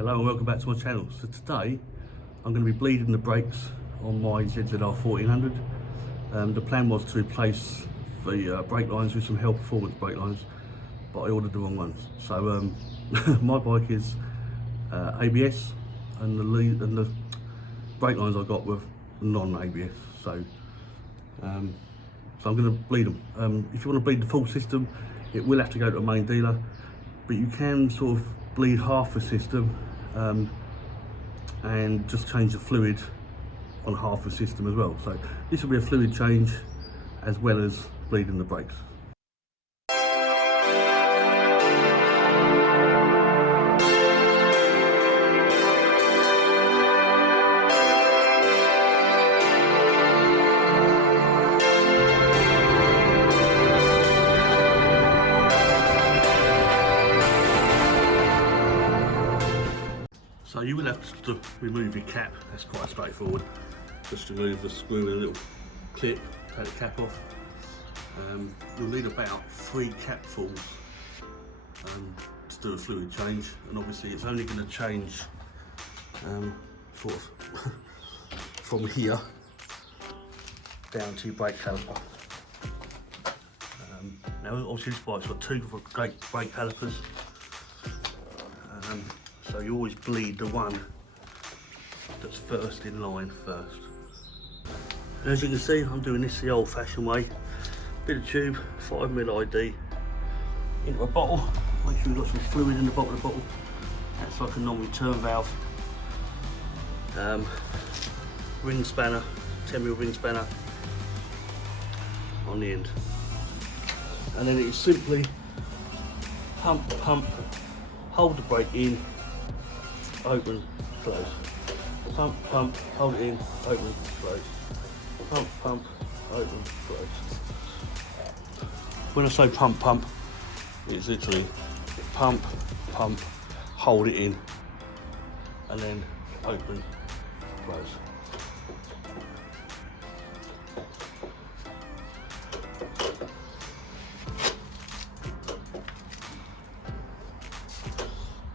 Hello and welcome back to my channel. So today I'm going to be bleeding the brakes on my ZZR1400. The plan was to replace the brake lines with some Hell Performance brake lines, but I ordered the wrong ones. So my bike is ABS and the brake lines I got were non-ABS. So I'm going to bleed them. If you want to bleed the full system, it will have to go to a main dealer, but you can sort of bleed half the system and just change the fluid on half the system as well. So this will be a fluid change as well as bleeding the brakes. So you will have to remove your cap. That's quite straightforward. Just remove the screw with a little clip, take the cap off. You'll need about 3 capfuls to do a fluid change, and obviously it's only going to change sort of from here down to your brake caliper. Now obviously this bike's got 2 great brake calipers. So you always bleed the one that's first in line first. And as you can see, I'm doing this the old-fashioned way. Bit of tube, 5mm ID, into a bottle. Make sure you've got some fluid in the bottom of the bottle. That's like a non-return valve. Ring spanner, 10mm ring spanner on the end. And then it is simply pump, hold the brake in, open, close. Pump, hold it in, open, close. Pump, open, close. When I say pump, it's literally pump, hold it in, and then open, close.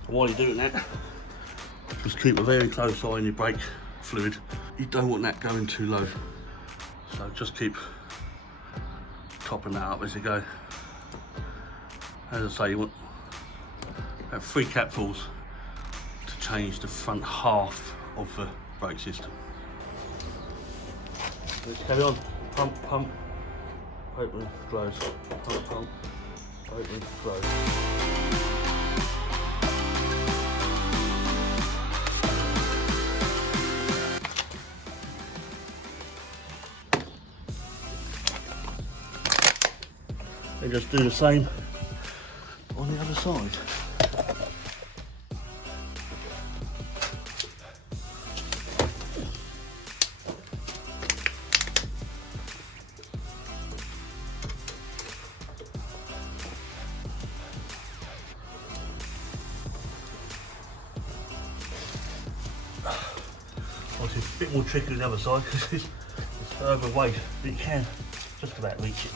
While you're doing that, just keep a very close eye on your brake fluid. You don't want that going too low, so just keep topping that up as you go. As I say, you want about 3 capfuls to change the front half of the brake system. Let's carry on. Pump, open, close. Pump, open, close. And just do the same on the other side. Obviously it's a bit more tricky on the other side because it's further away, but you can just about reach it.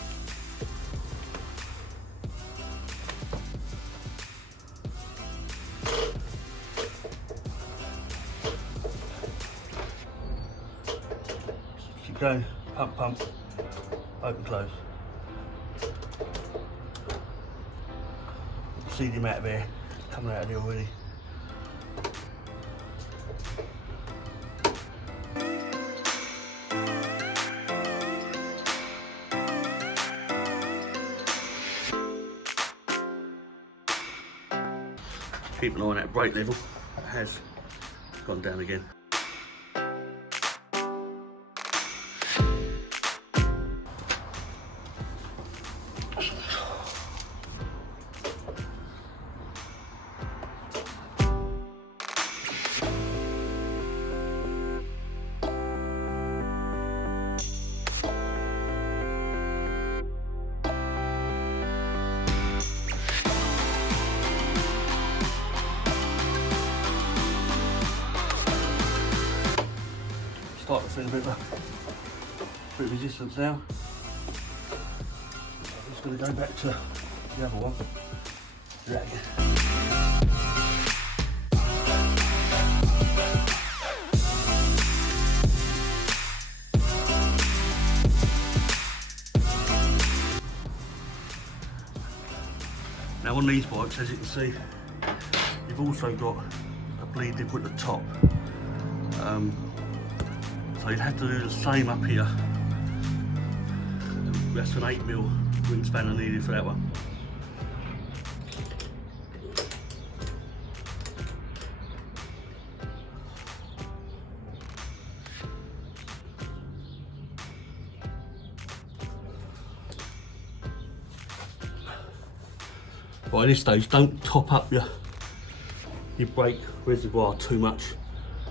Go, pump, open, close. See the amount of air coming out of there already. Keep an eye on that brake level. It has gone down again. Start to feel a bit of resistance now. I'm just going to go back to the other one. Drag it. on these bikes, as you can see, you've also got a bleed dip at the top. So you'd have to do the same up here. That's an 8mm ring spanner needed for that one. Right, at this stage, don't top up your brake reservoir too much,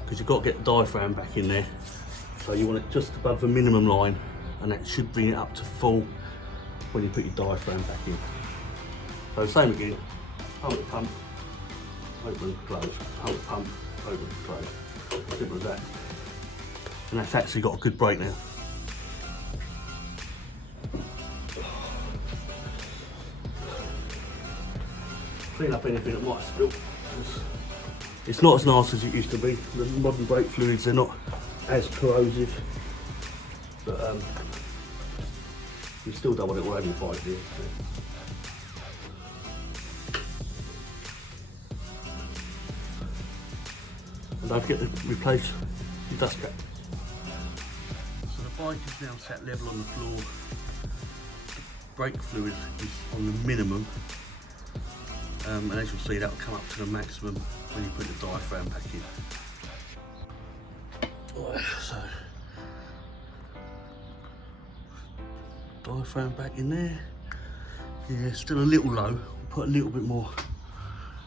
because you've got to get the diaphragm back in there. So you want it just above the minimum line, and that should bring it up to full when you put your diaphragm back in. So same again, hold the pump, open, close, hold the pump, open, close. Simple as that. And that's actually got a good brake now. Clean up anything that might have spilled. It's not as nice as it used to be. The modern brake fluids, they're not as corrosive, but you still don't want it all over your bike, do you? And don't forget to replace your dust cap. So the bike is now sat level on the floor. The brake fluid is on the minimum. And as you'll see, that will come up to the maximum when you put the diaphragm back in. So, diaphragm back in there. Yeah, still a little low. Put a little bit more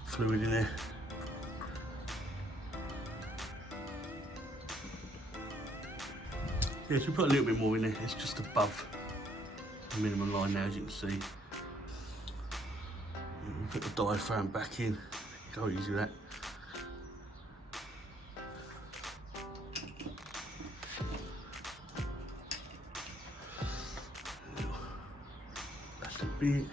fluid in there. Yeah, so we put a little bit more in there. It's just above the minimum line now, as you can see. Put the diaphragm back in, go easy with that. That's a bit.